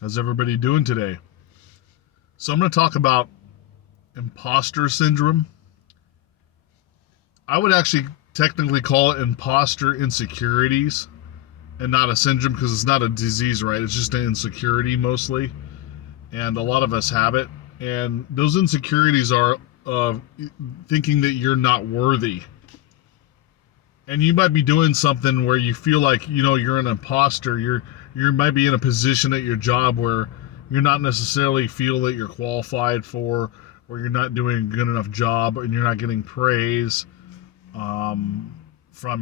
How's everybody doing today? So I'm going to talk about imposter syndrome. I would actually technically call it imposter insecurities and not a syndrome because it's not a disease, right? It's just an insecurity mostly. And a lot of us have it. And those insecurities are thinking that you're not worthy. And you might be doing something where you feel like, you're an imposter. You might be in a position at your job where you're not necessarily feel that you're qualified for, or you're not doing a good enough job, and you're not getting praise from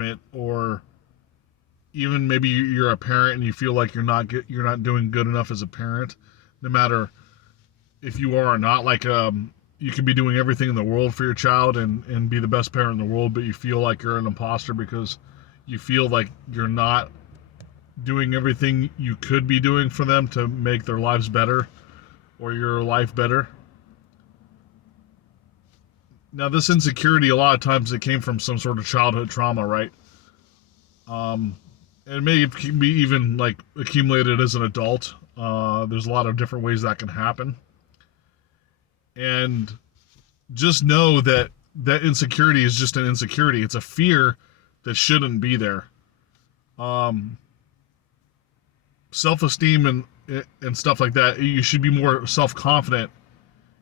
it, or even maybe you're a parent and you feel like you're not doing good enough as a parent, no matter if you are or not. Like you could be doing everything in the world for your child and be the best parent in the world, but you feel like you're an imposter because you feel like you're not doing everything you could be doing for them to make their lives better or your life better. Now, this insecurity, a lot of times it came from some sort of childhood trauma, right? And it may be even like accumulated as an adult. There's a lot of different ways that can happen. And just know that that insecurity is just an insecurity. It's a fear that shouldn't be there. Self-esteem and stuff like that, you should be more self-confident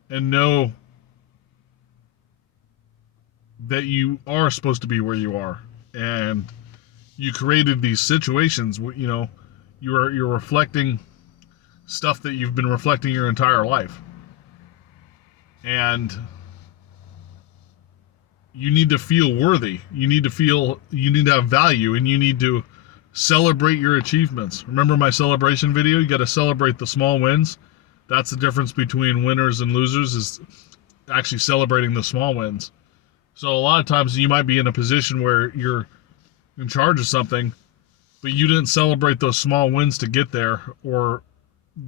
and know that you are supposed to be where you are, and you created these situations. You're reflecting stuff that you've been reflecting your entire life, and you need to feel worthy. You need to have value, and you need to celebrate your achievements. Remember my celebration video? You got to celebrate the small wins. That's the difference between winners and losers, is actually celebrating the small wins. So a lot of times you might be in a position where you're in charge of something, but you didn't celebrate those small wins to get there, or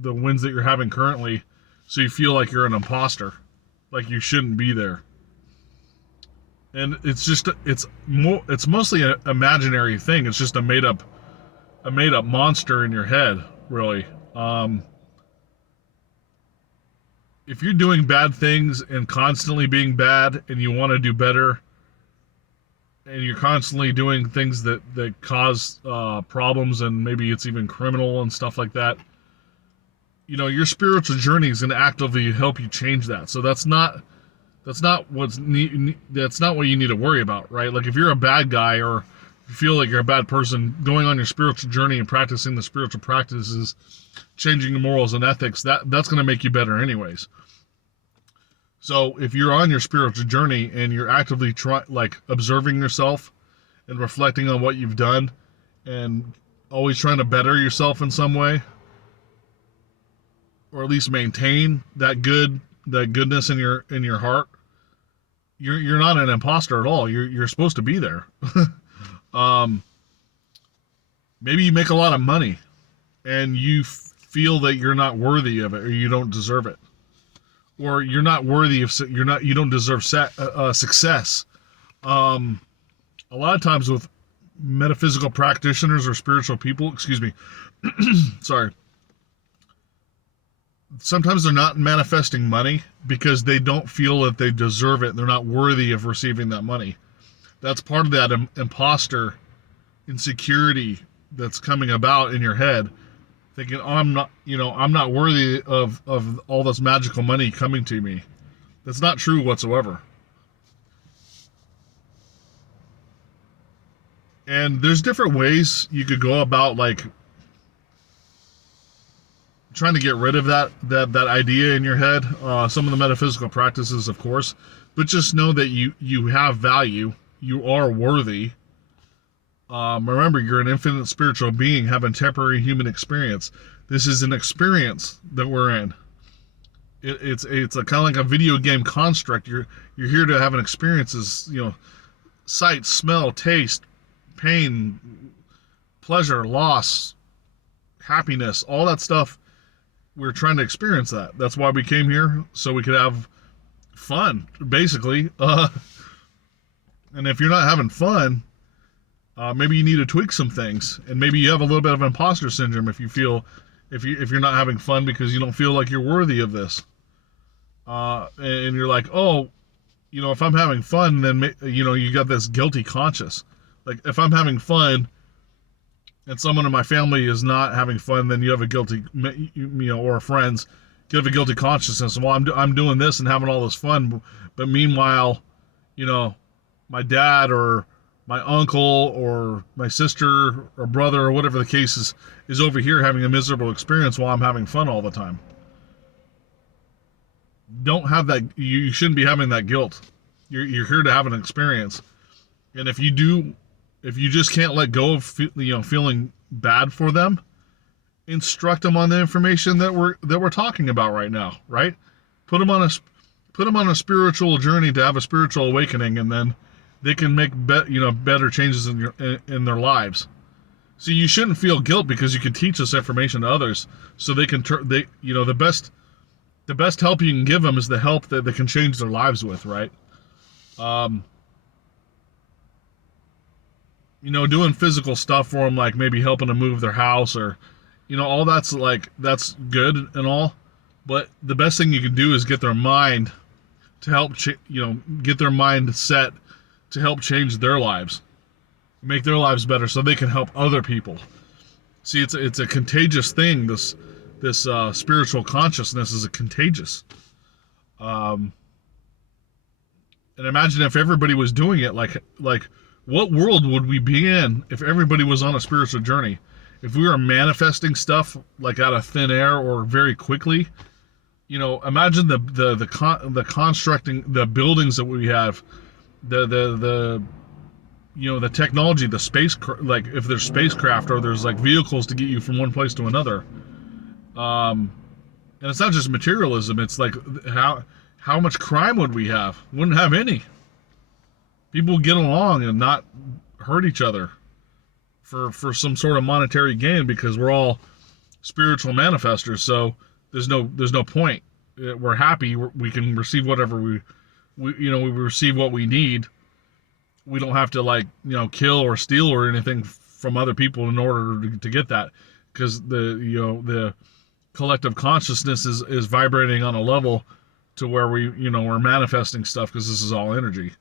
the wins that you're having currently, so you feel like you're an imposter, like you shouldn't be there. And it's mostly an imaginary thing. It's just a made up monster in your head, really. If you're doing bad things and constantly being bad, and you want to do better, and you're constantly doing things that cause problems, and maybe it's even criminal and stuff like that, your spiritual journey is going to actively help you change that. So that's not what you need to worry about, right? Like if you're a bad guy, or you feel like you're a bad person, going on your spiritual journey and practicing the spiritual practices, changing the morals and ethics, that's going to make you better anyways. So if you're on your spiritual journey and you're actively observing yourself and reflecting on what you've done, and always trying to better yourself in some way, or at least maintain that goodness in your heart, you're not an imposter at all. You're supposed to be there. Maybe you make a lot of money and you feel that you're not worthy of it, or you don't deserve it, or you're not worthy of you don't deserve success. A lot of times with metaphysical practitioners or spiritual people, sorry, sometimes they're not manifesting money because they don't feel that they deserve it. They're not worthy of receiving that money. That's part of that imposter insecurity that's coming about in your head, thinking, oh, I'm not worthy of all this magical money coming to me. That's not true whatsoever. And there's different ways you could go about trying to get rid of that idea in your head. Some of the metaphysical practices, of course, but just know that you have value. You are worthy. Remember, you're an infinite spiritual being having temporary human experience. This is an experience that we're in. It's a kind of like a video game construct. You're here to have an experiences, sight, smell, taste, pain, pleasure, loss, happiness, all that stuff. We're trying to experience that. That's why we came here, so we could have fun, basically. And if you're not having fun, maybe you need to tweak some things, and maybe you have a little bit of imposter syndrome if you feel if you're not having fun because you don't feel like you're worthy of this, and you're like, oh, if I'm having fun, then you got this guilty conscience. Like if I'm having fun and someone in my family is not having fun, then you have a guilty, or friends, you have a guilty consciousness. Well, I'm doing this and having all this fun, but meanwhile, my dad or my uncle or my sister or brother or whatever the case is over here having a miserable experience while I'm having fun all the time. Don't have that. You shouldn't be having that guilt. You're here to have an experience, and if you just can't let go of feeling bad for them, instruct them on the information that we're talking about right now. Right? Put them on a spiritual journey to have a spiritual awakening, and then they can make better changes in their lives. So you shouldn't feel guilt because you can teach this information to others, so they can the best help you can give them is the help that they can change their lives with, right? Doing physical stuff for them, like maybe helping them move their house or, all that's good and all, but the best thing you can do is get their mind to help, get their mind set to help change their lives, make their lives better so they can help other people. See, it's a contagious thing. This spiritual consciousness is contagious. And imagine if everybody was doing it, like what world would we be in if everybody was on a spiritual journey? If we were manifesting stuff like out of thin air or very quickly, imagine the constructing, the buildings that we have, the technology, the space, like if there's spacecraft or there's like vehicles to get you from one place to another. And it's not just materialism. It's like how much crime would we have? Wouldn't have any. People would get along and not hurt each other for some sort of monetary gain because we're all spiritual manifestors. So there's no point. We're happy. We can receive whatever we receive what we need. We don't have to kill or steal or anything from other people in order to get that, because the collective consciousness is vibrating on a level to where we're manifesting stuff because this is all energy.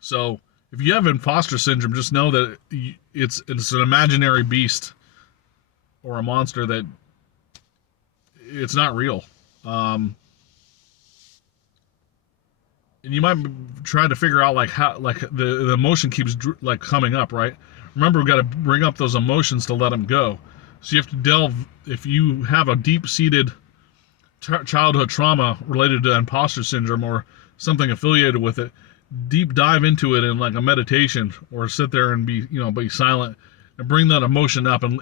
So if you have imposter syndrome, just know that it's an imaginary beast or a monster that it's not real. And you might try to figure out how the emotion keeps coming up, right? Remember, we got to bring up those emotions to let them go. So you have to delve. If you have a deep-seated childhood trauma related to imposter syndrome or something affiliated with it, deep dive into it in a meditation, or sit there and be silent and bring that emotion up and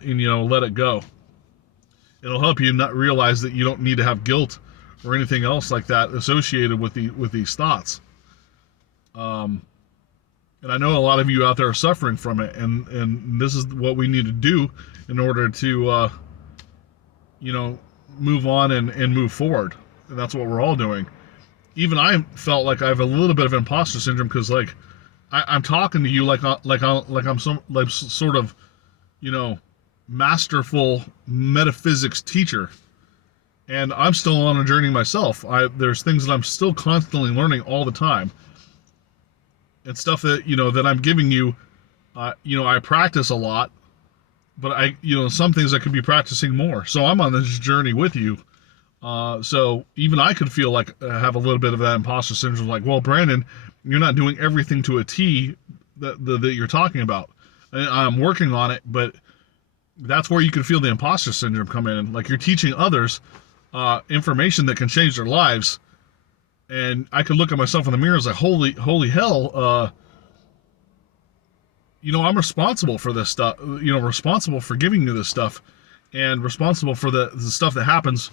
let it go. It'll help you not realize that you don't need to have guilt or anything else like that associated with these thoughts. And I know a lot of you out there are suffering from it, and this is what we need to do in order to move on and move forward. And that's what we're all doing. Even I felt like I have a little bit of imposter syndrome because I'm talking to you like I'm some sort of masterful metaphysics teacher, and I'm still on a journey myself. There's things that I'm still constantly learning all the time, and stuff that that I'm giving you. I practice a lot, but some things I could be practicing more. So I'm on this journey with you. So even I could feel like I have a little bit of that imposter syndrome. Like, well, Brandon, you're not doing everything to a T that you're talking about. And I'm working on it, but that's where you can feel the imposter syndrome come in. Like you're teaching others information that can change their lives, and I could look at myself in the mirror and say, holy hell, I'm responsible for this stuff. Responsible for giving you this stuff, and responsible for the stuff that happens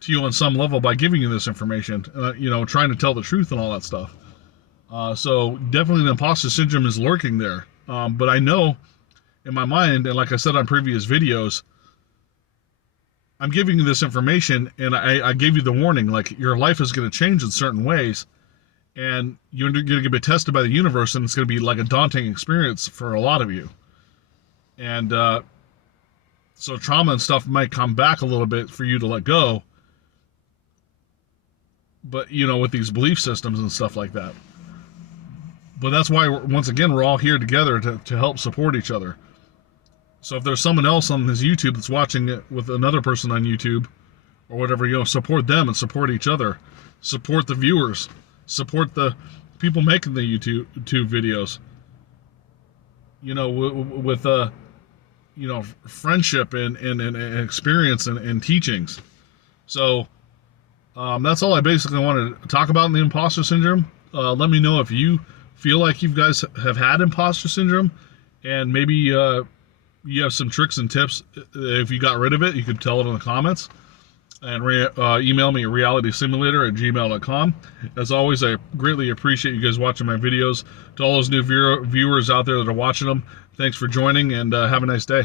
to you on some level by giving you this information, trying to tell the truth and all that stuff. So definitely the imposter syndrome is lurking there. But I know in my mind, and like I said on previous videos, I'm giving you this information, and I gave you the warning, like your life is going to change in certain ways, and you're going to be tested by the universe, and it's going to be like a daunting experience for a lot of you. And So trauma and stuff might come back a little bit for you to let go, but with these belief systems and stuff like that. But that's why, once again, we're all here together to help support each other. So if there's someone else on this YouTube that's watching it with another person on YouTube or whatever, support them and support each other. Support the viewers. Support the people making the YouTube videos. With friendship and experience and teachings. So that's all I basically wanted to talk about in the imposter syndrome. Let me know if you feel like you guys have had imposter syndrome, and maybe you have some tricks and tips. If you got rid of it, you could tell it in the comments. And email me at realitysimulator@gmail.com. As always, I greatly appreciate you guys watching my videos. To all those new viewers out there that are watching them, thanks for joining, and have a nice day.